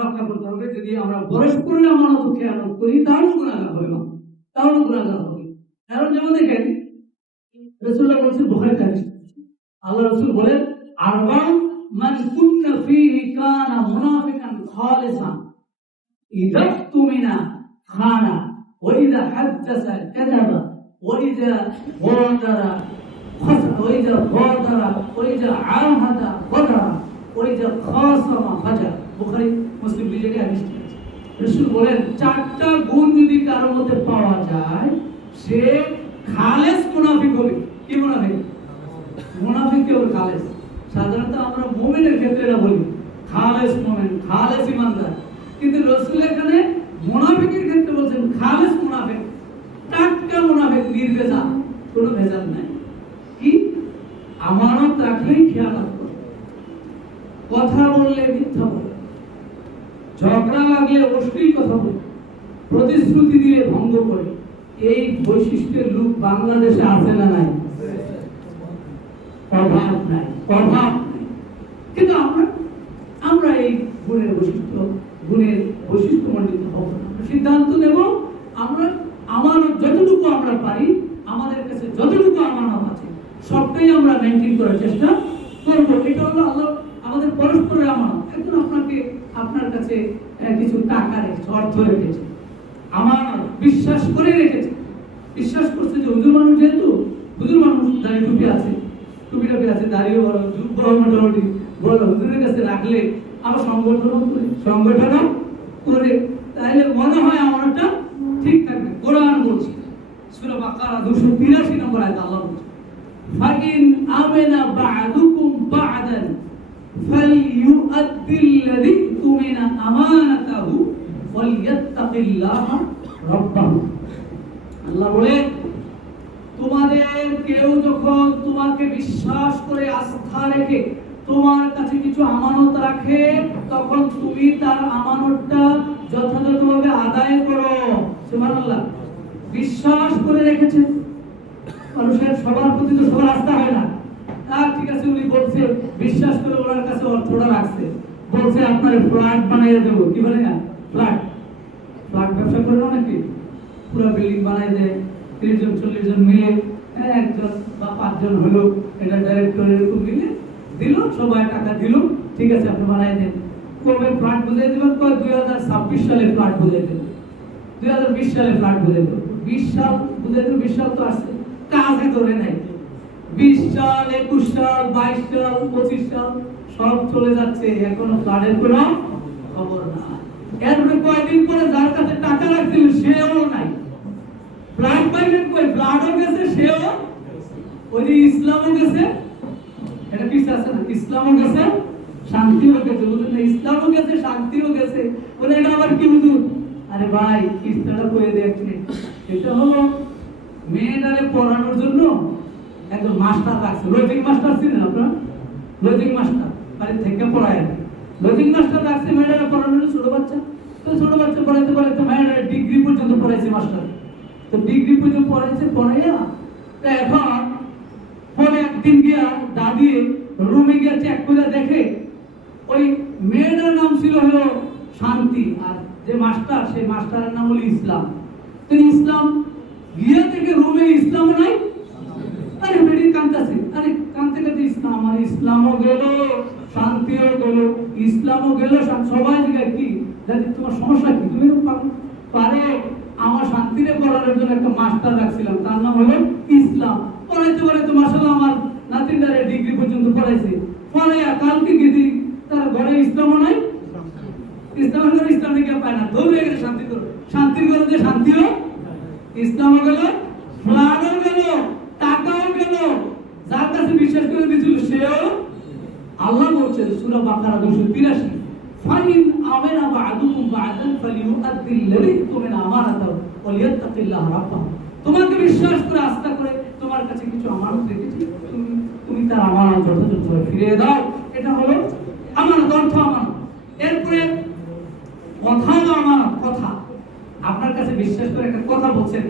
রক্ষা করতে হবে। যদি আমরা পরস্পরের আমানত খেয়ানত করি তাহলে গুনাহগার হবে না, তাহলে গুনাহগার হবে। কারণ যেমন দেখেন রাসূলুল্লাহ বলেছেন বুখারী হাদিস, আল্লাহ রাসূল বলেন আরবাউ মান কুননা ফীহি কানা মুনাফিকান খালিসান ইযা তুমিনা খানা ওয়া ইযা হাদাসা কাযাবা ওয়া ইযা ওয়াদারা খাসা ওয়া ইযা ওয়াদারা ওয়া ইযা আহাদা ওয়াদারা ওয়া ইযা খাসামা ফাজার। বুখারী মুসলিম দুই জায়গায় হাদিস আছে। রাসূল বলেন 4টা গুণ যদি কারোর মধ্যে পাওয়া যায় সে খালেস মুনাফিক হবে। কি মুনাফিক? মুনাফিক কি হবে? খালেস। সাধারণত আমরা মুমিনের ক্ষেত্রে এটা বলি খালেস মুমিন, খালেস ইমানদার, কিন্তু রাসূল এখানে মুনাফিকের ক্ষেত্রে বলছেন খালেস মুনাফিক, টাটকা মুনাফিক, নির্ভেজাল, কোনো ভেজাল নাই। কি? আমানত রাখলেই খেয়ানত করে, কথা বললে মিথ্যা বলে, ঝগড়া লাগলে অশ্লীল কথা বলে, প্রতিশ্রুতি দিলে ভঙ্গ করে। এই বৈশিষ্ট্যের লোক বাংলাদেশে আছে না নাই? অভাব নাই, অভাব নাই। কিন্তু আমরা এই গুণের বৈশিষ্ট্য আমরা আমানত যতটুকু আমরা পারি, আমাদের কাছে যতটুকু আমানত আছে সবটাই আমরা মেনটেন করার চেষ্টা করব। এটা হলো আল্লাহ আমাদের পরস্পরের আমানত। এখন আপনার কাছে কিছু টাকা রেখেছে, অর্থ রেখেছে, আমানত বিশ্বাস করে রেখেছে, বিশ্বাস করছে যে হুজুর মানুষ, যেহেতু হুজুর মানুষ দাড়ি টুপি আছে, টুপি আছে, দাড়িও বড় মোটামুটি বড়, হুজুরের কাছে রাখলে আবার সংগঠন করে তাহলে মনে হয় আমারটা ঠিক থাকবে। কোরআন বলছে সূরা বাকারা 283 নম্বর আয়াত আল্লাহ বলছে, ফাইন আমেনা বা'দুকুম বা'দান ফালইউআদ্দিল্লাযী তুমিনা আমানাতাহু ওয়ালিয়াত্তাকিল্লাহা রাব্বাহু। আল্লাহ বলে, তোমাদের কেউ যখন তোমাকে বিশ্বাস করে আস্থা রেখে তোমার কাছে কিছু আমানত রাখে, তখন তুমি তার আমানতটা যথাযথভাবে আদায় করো। সুবহানাল্লাহ। বিশ্বাস করে রেখেছে, মানুষের সবার প্রতি তো সবার আস্থা হয় না। ঠিক আছে, উনি বলছে বিশ্বাস করে ওনার কাছে অর্থটা রাখছে, বলছে আপনার ফ্ল্যাট বানিয়ে দেবো, কি বলে না, ফ্ল্যাট ব্যবসা করে না নাকি, পুরো বিল্ডিং বানিয়ে দেয় 30 জন 40 জন মিলে, একজন বা 5 জন হলো, এটা ডাইরেক্টর এরকম মিলে দিল, সবাই টাকা দিল, ঠিক আছে আপনি বানিয়ে দেন। কবে ফ্ল্যাট বুঝিয়ে দেবেন? 2026 সালে ফ্ল্যাট বুঝিয়ে দেবেন, 2020 সালে ফ্ল্যাট বুঝিয়ে দেবেন। 20 সাল বুঝিয়ে দেবেন, 20 সাল তো আসছে, কাজই ধরে নাই। 20 সাল 21 সাল 22 সাল 25 সাল সব চলে যাচ্ছে, এখনো ফ্ল্যাটের কোনো খবর না। এরপরে কয়েকদিন পরে যার কাছে টাকা রাখছিল সেও নাই, ফ্ল্যাট পাইবেন কই, ফ্ল্যাটও গেছে, সেও ওই যে ইসলামও গেছে, এটা কি আছে না, ইসলামও গেছে শান্তিও গেছে, বুঝলেন না, ইসলামও গেছে শান্তিও গেছে। বলে এটা আবার কি হুজুর? আরে ভাই কিস্তাটা কয়ে দেখছেন, এটা হলো মেয়েটারে পড়ানোর জন্য একজন মাস্টার রাখছে, লজিক মাস্টার ছিলেন আপনারা, লজিক মাস্টার বাড়ি থেকে পড়ায়, লজিক মাস্টার রাখছে মেয়েটারে পড়ানোর, ছোট বাচ্চা তো, ছোট বাচ্চা পড়াইতে পড়াইতে মেয়েটারে ডিগ্রি পর্যন্ত পড়াইছে মাস্টার, তো ডিগ্রি পর্যন্ত পড়াইছে, পড়াইয়া তো এখন পরে একদিন গিয়া দাদি রুমে গিয়া চেক করে দেখে ওই মেয়েটার নাম ছিল হলো শান্তি, আর যে মাস্টার সেই মাস্টারের নাম হলো ইসলাম। তিনি ইসলাম গিয়া থেকে রুমে ইসলামও নাই, আরে মেয়েটি কাঁদতেছে, আরে কাঁদতে কাঁদতে ইসলাম, আর ইসলামও গেল শান্তিও গেল, ইসলামও গেল, সবাই জিজ্ঞাসা কি দাদি তোমার সমস্যা কি, তুমি পারে আমার শান্তিরে পড়ানোর জন্য একটা মাস্টার রাখছিলাম, তার নাম হলো ইসলাম। পড়াইতে পড়াইতে মাশাআল্লাহ আমার নাতিনদারে ডিগ্রি পর্যন্ত পড়াইছে, পড়াইয়া কালকে গিয়ে তার ঘরে ইসলামও নাই, ইসলামের ঘরে ইসলাম নাকি পায় না, ধরে গেছে শান্তি করো, শান্তির ঘরে যে শান্তিও, ইসলামও গেল, ফ্ল্যাটও গেল, টাকাও গেল, যার কাছে বিশ্বাস করে দিয়েছিল সেও। আল্লাহ বলছেন সূরা বাকারা 283, ফাইন আমেনা বা'দুকুম বা'দান ফালিউআদ্দিল্লাযী তুমিনা আমানাতাহু ওয়ালিয়াত্তাকিল্লাহা রাব্বাহু। তোমাকে বিশ্বাস করে আস্থা করে তোমার কাছে কিছু আমানত রেখেছি, তুমি তার আমানত যথাযথভাবে ফিরিয়ে দাও। এটা হলো আমানত, অর্থ আমানত। এরপরে কথা আমানত, কথা আপনার কাছে বিশ্বাস করে একটা কথা বলছেন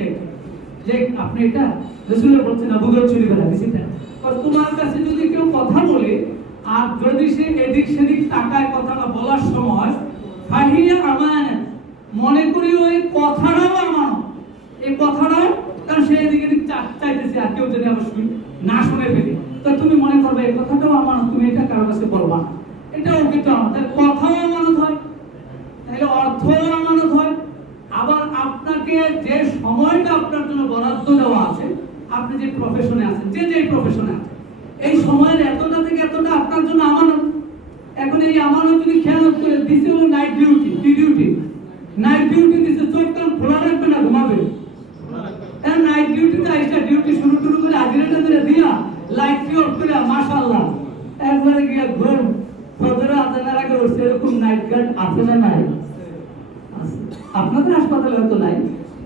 যে আপনি এটা রাসূল বলছেন আবু বকর চুরি করে দিছেন, তোমার কাছে যদি কেউ কথা বলে আর যদি সে এদিক সেদিক তাকায় কথাটা বলার সময়, ফাহিয়া আমানাত, মনে করি ওই কথাটাও আমানত, এই কথাটাও, কারণ সে এদিকে এদিক চাইতেছে আর কেউ যদি আবার না শুনে ফেলে, তো তুমি মনে করবে এই কথাটাও আমানত, তুমি এটা কারোর কাছে বলবা না, এটাও কিন্তু আমাদের কথাও আমানত হয়, তাহলে অর্থও আমানত হয়। আবার আপনাকে যে সময়টা আপনার জন্য বরাদ্দ দেওয়া আছে, আপনি যে প্রফেশনে আছেন, যে প্রফেশনে আছেন, এই সময়ের এতটা থেকে এতটা আপনার জন্য আমানত। এখন এই আমানত যদি খেয়ালত করে দিছে হলো নাইট ডিউটি, নাইট ডিউটি দিছে, চোখ কান খোলা রাখবে না, ঘুমাবে, তার নাইট ডিউটিতে আইসা ডিউটি শুরু করে আজিরাটা ধরে দিয়া লাইট অফ করে মাশাআল্লাহ একবারে গিয়া ঘুম, ফজরে আজানের আগে উঠছে, এরকম নাইট গার্ড আছে না নাই? আপনাদের হাসপাতালে হয়তো নাই,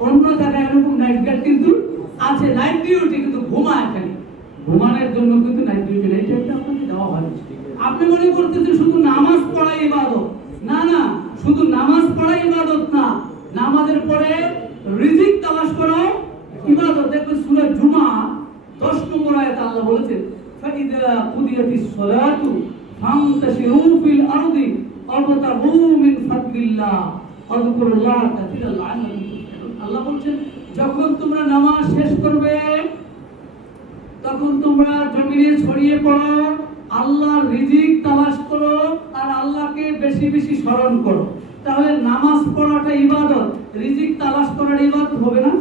অন্য জায়গায় এরকম নাইট গার্ড কিন্তু আছে, নাইট ডিউটি কিন্তু ঘুমায়, এখানে ঘুমানোর জন্য কিন্তু নাইট ডিউটি নেই, এটা আপনাকে দেওয়া হয়। আপনি মনে করতেছেন শুধু নামাজ পড়াই ইবাদত, না না, শুধু নামাজ পড়াই ইবাদত না, নামাজের পরে রিজিক তালাশ করা ইবাদত। দেখবেন সূরা জুমা 10 নম্বর আয়াতে আল্লাহ বলেছেন, ফাইদা কুদিয়াতিস সালাতু ফান্তাশিরু ফিল আরদি ওয়াবতাগু মিন ফাদলিল্লাহ ওয়াযকুরুল্লাহ কাসীরান লাআল্লাকুম তুফলিহুন। আল্লাহ যখন তোমরা জমিনে ছড়িয়ে পড়ো, আল্লাহর রিজিক তালাশ করো আর আল্লাহকে বেশি বেশি স্মরণ করো, তাহলে নামাজ পড়াটা ইবাদত, রিজিক তালাশ করার ইবাদত হবে না?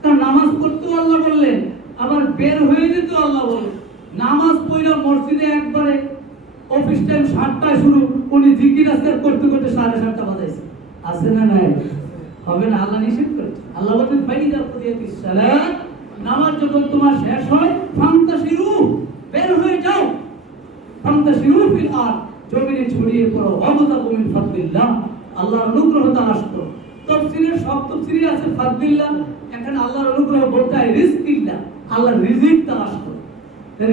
কারণ নামাজ পড়তেও আল্লাহ বললেন, আবার বের হয়ে যেতে আল্লাহ বললেন। নামাজ পড়া মসজিদে একবারে অফিস টাইম 7টায় শুরু, উনি জিকির আজকার করতে করতে 7:30 বাজাইছে, আছে না নাই? হবে না, আল্লাহ নিষেধ করেছে। আল্লাহ বলেন ফাইদা কুদিয়াতিস সালাত, নামাজ যখন তোমার শেষ হয় ফান্তাশিরু, বের হয়ে যাও, ফান্তাশিরু ফিল আরদ, জমিনে ছড়িয়ে পড়ো, ওয়াবতাগু মিন ফাদলিল্লাহ, আল্লাহর অনুগ্রহ তালাশ করো। তাফসীরের সব তাফসীরে আছে ফাদলিল্লাহ, এখানে আল্লাহর অনুগ্রহ বলতে হয় রিজকিল্লাহ, আল্লাহর রিজিক তালাশ করো।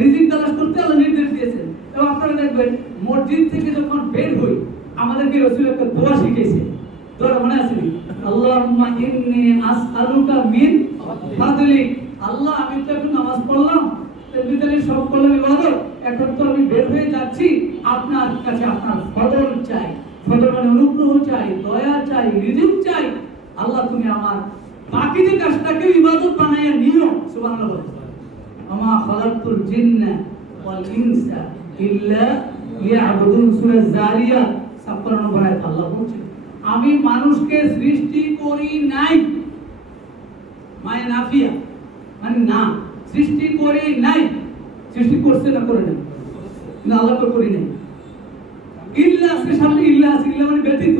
রিজিক তালাশ করতে আল্লাহ নির্দেশ দিয়েছেন। এবং আপনারা দেখবেন মসজিদ থেকে যখন বের হই, আমাদেরকে রাসূল একটা দোয়া শিখিয়েছে। দোয়া মনে আছে? আল্লাহুম্মা ইন্নী আসআলুকা মিন ফাদলিক, আল্লাহ আমি তো এখন নামাজ পড়লাম, তাহলে সব করলাম ইবাদত, এখন তো আমি বের হয়ে যাচ্ছি, আপনার কাছে আপনার ফজল চাই। ফজল মানে অনুগ্রহ চাই, দয়া চাই, রিজিক চাই। আল্লাহ তুমি আমার বাকি যে কাজটাকে ইবাদত বানাইয়া নিও। সুবহানাল্লাহ। আমা খালাকতুল জিন্না ওয়াল ইনসা ইল্লা লিয়াবুদুন, সূরা জারিয়াত 56 নম্বর আয়াত আল্লাহ বলছেন, আমি মানুষকে সৃষ্টি করি নাই, মানে নাফিয়া, মানে না, সৃষ্টি করি নাই। সৃষ্টি করছে না করে নাই? না, আল্লাহ তো করি নাই। ইল্লা আছে, সামনে ইল্লা আছে, ইল্লা মানে ব্যতীত,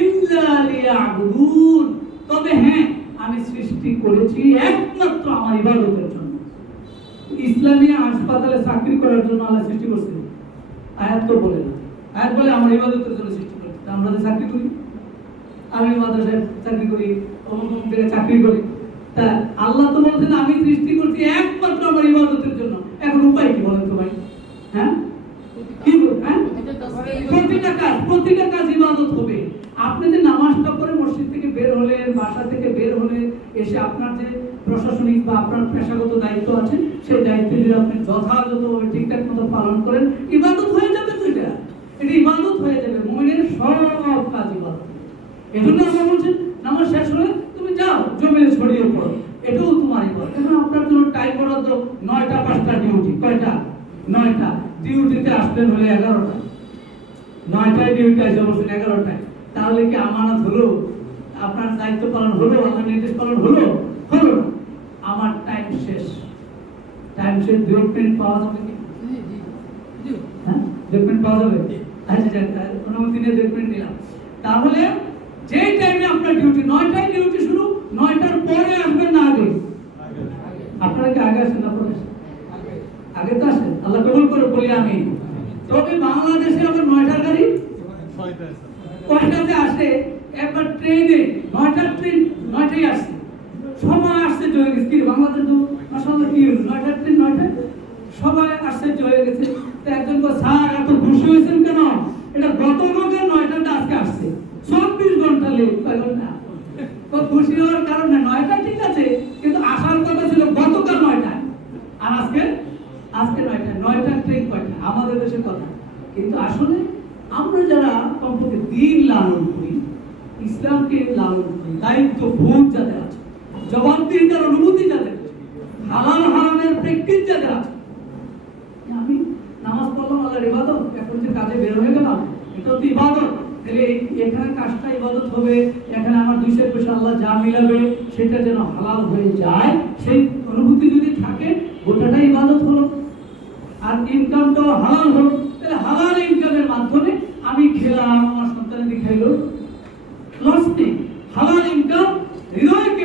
ইল্লা লিয়াবুদুন, তবে হ্যাঁ আমি সৃষ্টি করেছি একমাত্র আমার ইবাদতের জন্য। ইসলামী হাসপাতালে চাকরি করার জন্য আল্লাহ সৃষ্টি করছে? আয়াত তো বলে না, আয়াত বলে আমার ইবাদতের জন্য সৃষ্টি করেছে। আমরা যে চাকরি করি, আমি মাদ্রাসায় চাকরি করি, অমুক অমুক জায়গায় চাকরি করি, তা আল্লাহ তো বলছেন আমি সৃষ্টি করছি একমাত্র আমার ইবাদতের জন্য। এখন উপায় কি বলেন তো ভাই? হ্যাঁ, কি বলবেন? হ্যাঁ, প্রতিটা কাজ ইবাদত হবে। আপনি যে নামাজটা করে মসজিদ থেকে বের হলেন, বাসা থেকে বের হলেন, এসে আপনার যে প্রশাসনিক বা আপনার পেশাগত দায়িত্ব আছে, সেই দায়িত্ব যদি আপনি যথাযথভাবে ঠিকঠাক মতো পালন করেন, ইবাদত হয়ে যাবে। তো এটা ইবাদত হয়ে যাবে। মুমিনের সব কাজ ইবাদত। এজন্য আল্লাহ বলছেন নামাজ শেষ হলে তুমি যাও জমিনে ছড়িয়ে পড়ো, এটাও তোমার ইবাদত। এখন আপনার জন্য টাইম বরাদ্দ 9টা 5টা ডিউটি, কয়টা? 9টা। ডিউটিতে আসবেন হলে 11টা, 9টায় ডিউটি আসে বলছেন 11টায়, তাহলে কি আমানত হলো? আপনার দায়িত্ব পালন হলো? আল্লাহর নির্দেশ পালন হলো? হলো না। আমার টাইম শেষ, টাইম শেষ। 2 মিনিট পাওয়া যাবে কি? হ্যাঁ, 2 মিনিট পাওয়া যাবে? আচ্ছা, অনুমতি নিয়ে 2 মিনিট নিলাম। তাহলে যে টাইমে আপনার ডিউটি, 9টায় ডিউটি শুরু, 9টার পরে আসবেন না আগে? আপনারা কি আগে আসেন না পরে আসেন? আগে তো আসেন। আল্লাহ কবুল করে বলি আমি। তবে বাংলাদেশে আবার 9টার গাড়ি কয়টাতে আসে? একবার ট্রেনে 9টার ট্রেন 9টায় আসছে, সবাই আশ্চর্য হয়ে গেছে, কি বাংলাদেশ তো মাশাআল্লাহ কি হলো 9টার ট্রেন 9টায়, সবাই আশ্চর্য হয়ে গেছে। তো একজন কো স্যার এত খুশি হয়েছেন কেন? এটা গতকালকে 9টাতে আজকে আসছে, 24 ঘন্টা লেট। পাইল না, তো খুশি হওয়ার কারণ না, 9টা ঠিক আছে, কিন্তু আসার কথা ছিল গতকাল 9টায়, আর আজকে 9টায়। 9টার ট্রেন কয়টা? আমাদের দেশের কথা। কিন্তু আসলে আমরা যারা কমপক্ষে দিন লালন করি, ইসলামকে লালন করি, দায়িত্ব বোধ যাদের আছে, জবাবদিহিতার অনুভূতি যাদের আছে, হালাল হারামের প্র্যাকটিস যাদের আছে, আমি নামাজ পড়লাম আল্লাহর ইবাদত, এখন যে কাজে বের হয়ে গেলাম, এটা তো ইবাদত। তাহলে এখানে কাজটা ইবাদত হবে, এখানে আমার 2 পয়সা আল্লাহ যা মিলাবে সেটা যেন হালাল হয়ে যায়, সেই অনুভূতি যদি থাকে, গোটাটাই ইবাদত হলো। আর ইনকামটাও হালাল হলো। তাহলে হালাল ইনকামের মাধ্যমে আমি খেলাম, আমার সন্তানকে খাইলো, লস নেই। হালাল ইনকাম হৃদয়কে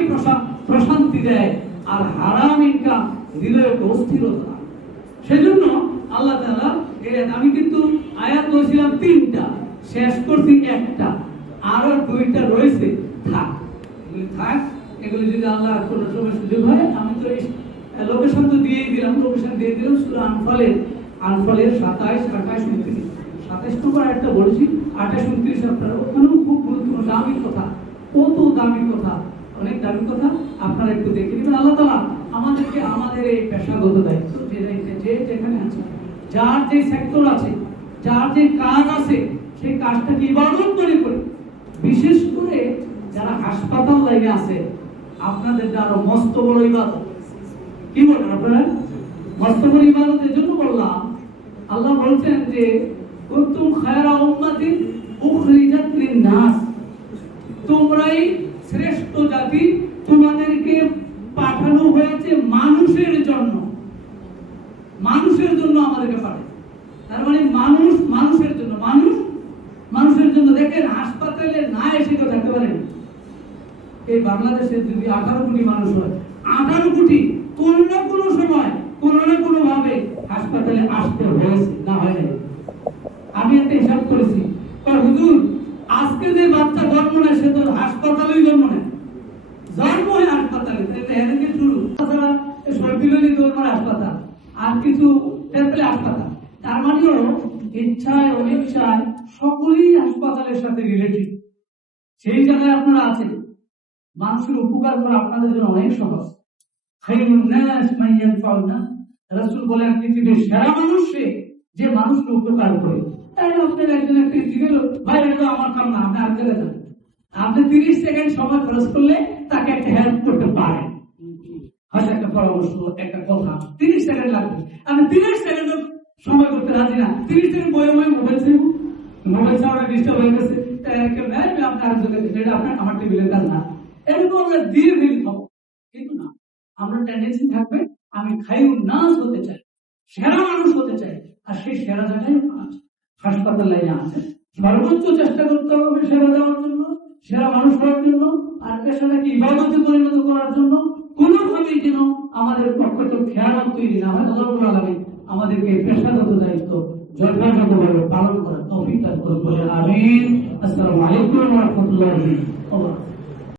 প্রশান্তি দেয়, আর হারাম ইনকাম হৃদয়কে অস্থিরতা দেয়। সেজন্য আল্লাহ তাআলা আমি কিন্তু আয়াত বলছিলাম 3টা, শেষ করছি 1টা, আরো 2টা রয়েছে, থাক এগুলি যদি আল্লাহ কোনো সময় সুযোগ হয়। আমি তো লোকেশন তো দিয়েই দিলাম, সূরা আনফালের 27, 28, 29। 27 নম্বর একটা বলেছি, 28, 29 আপনারা ওখানেও খুব গুরুত্বপূর্ণ দামি কথা, কত দামি কথা, অনেক দামি কথা, আপনারা একটু দেখে নেবেন। আল্লাহ তাআলা আমাদেরকে আমাদের এই পেশাগত দায়িত্ব, যে যেখানে আছে, যার যে সেক্টর আছে, যার যে কাজ আছে, সেই কাজটাকে ইবাদত মনে করে, বিশেষ করে যারা হাসপাতাল লাইনে আছে, আপনাদের আরো মস্ত বড় ইবাদত। কি বলেন আপনারা? মস্তবর ইবাদতের জন্য বললাম, আল্লাহ বলছেন যে কুনতুম খায়রা উম্মাতিন উখরিজাত লিন-নাস, তোমরাই শ্রেষ্ঠ জাতি, তোমাদেরকে পাঠানো হয়েছে মানুষের জন্য। মানুষের জন্য আমাদেরকে পাঠায়, তার মানে মানুষ মানুষের জন্য, মানুষ মানুষের জন্য। দেখেন হাসপাতালে না এসে কেউ থাকতে পারেন। এই বাংলাদেশে যদি 18 কোটি মানুষ হয়, 18 কোটি কোন না কোনো সময় কোন না কোনো ভাবে হাসপাতালে আসতে হয়েছে, না হয় নাই। আমি একটা হিসাব করেছি, হুজুর আজকে যে বাচ্চা জন্ম নেয় সে তো হাসপাতালেই জন্ম নেয়, জন্ম হয় হাসপাতালে, তাহলে এদিকে শুরু। তাছাড়া সর্দিলেই দৌড় হাসপাতাল, আর কিছু পেলে হাসপাতাল। তার মানে ইচ্ছায় অনিচ্ছায় সকলেই হাসপাতালের সাথে রিলেটেড। সেই জায়গায় আপনারা আছেন, মানুষের উপকার করা আপনাদের জন্য অনেক সহজ। খায়রুন নাস মান ইয়ানফাউন নাস, রাসূল বলেন পৃথিবীর সেরা মানুষ সে যে মানুষকে উপকার করে। তাই আপনার একজন একটা দিল, ভাই এটা আমার কাম না, আপনি আর চলে যান। আপনি 30 সেকেন্ড সময় খরচ করলে তাকে একটা হেল্প করতে পারেন, হয়তো একটা পরামর্শ, একটা কথা 30 সেকেন্ড লাগবে। আপনি 30 সেকেন্ড সময় করতে রাজি না, 30 সেকেন্ড বয়ে বয়ে মোবাইল ছাড়া ডিস্টার্ব হয়ে গেছে, তাই একটা ম্যাচ আপনি আর চলে গেছে, এটা আপনার আমার টেবিলের কাজ না। এরকম আমরা দিয়ে ফেলি খাবো, কিন্তু না, আমরা টেন্ডেন্সি থাকবে আমি খায়রুন নাস হতে চাই, সেরা মানুষ হতে চাই। আর সেই সেরা জায়গায় হাসপাতাল লাইনে আছে, সর্বোচ্চ চেষ্টা করতে হবে সেবা দেওয়ার জন্য, সেরা মানুষ হওয়ার জন্য, আর পেশাটাকে ইবাদতে পরিণত করার জন্য। কোনোভাবেই যেন আমাদের পক্ষ থেকে খেয়ালত তৈরি না হয়। আল্লাহ রাব্বুল আলামিন আমাদেরকে পেশাগত দায়িত্ব যথাযথভাবে পালন করার তৌফিক দান করুন। আমিন। আসসালামু আলাইকুম ওয়া রাহমাতুল্লাহি ওয়া বারাকাতুহু।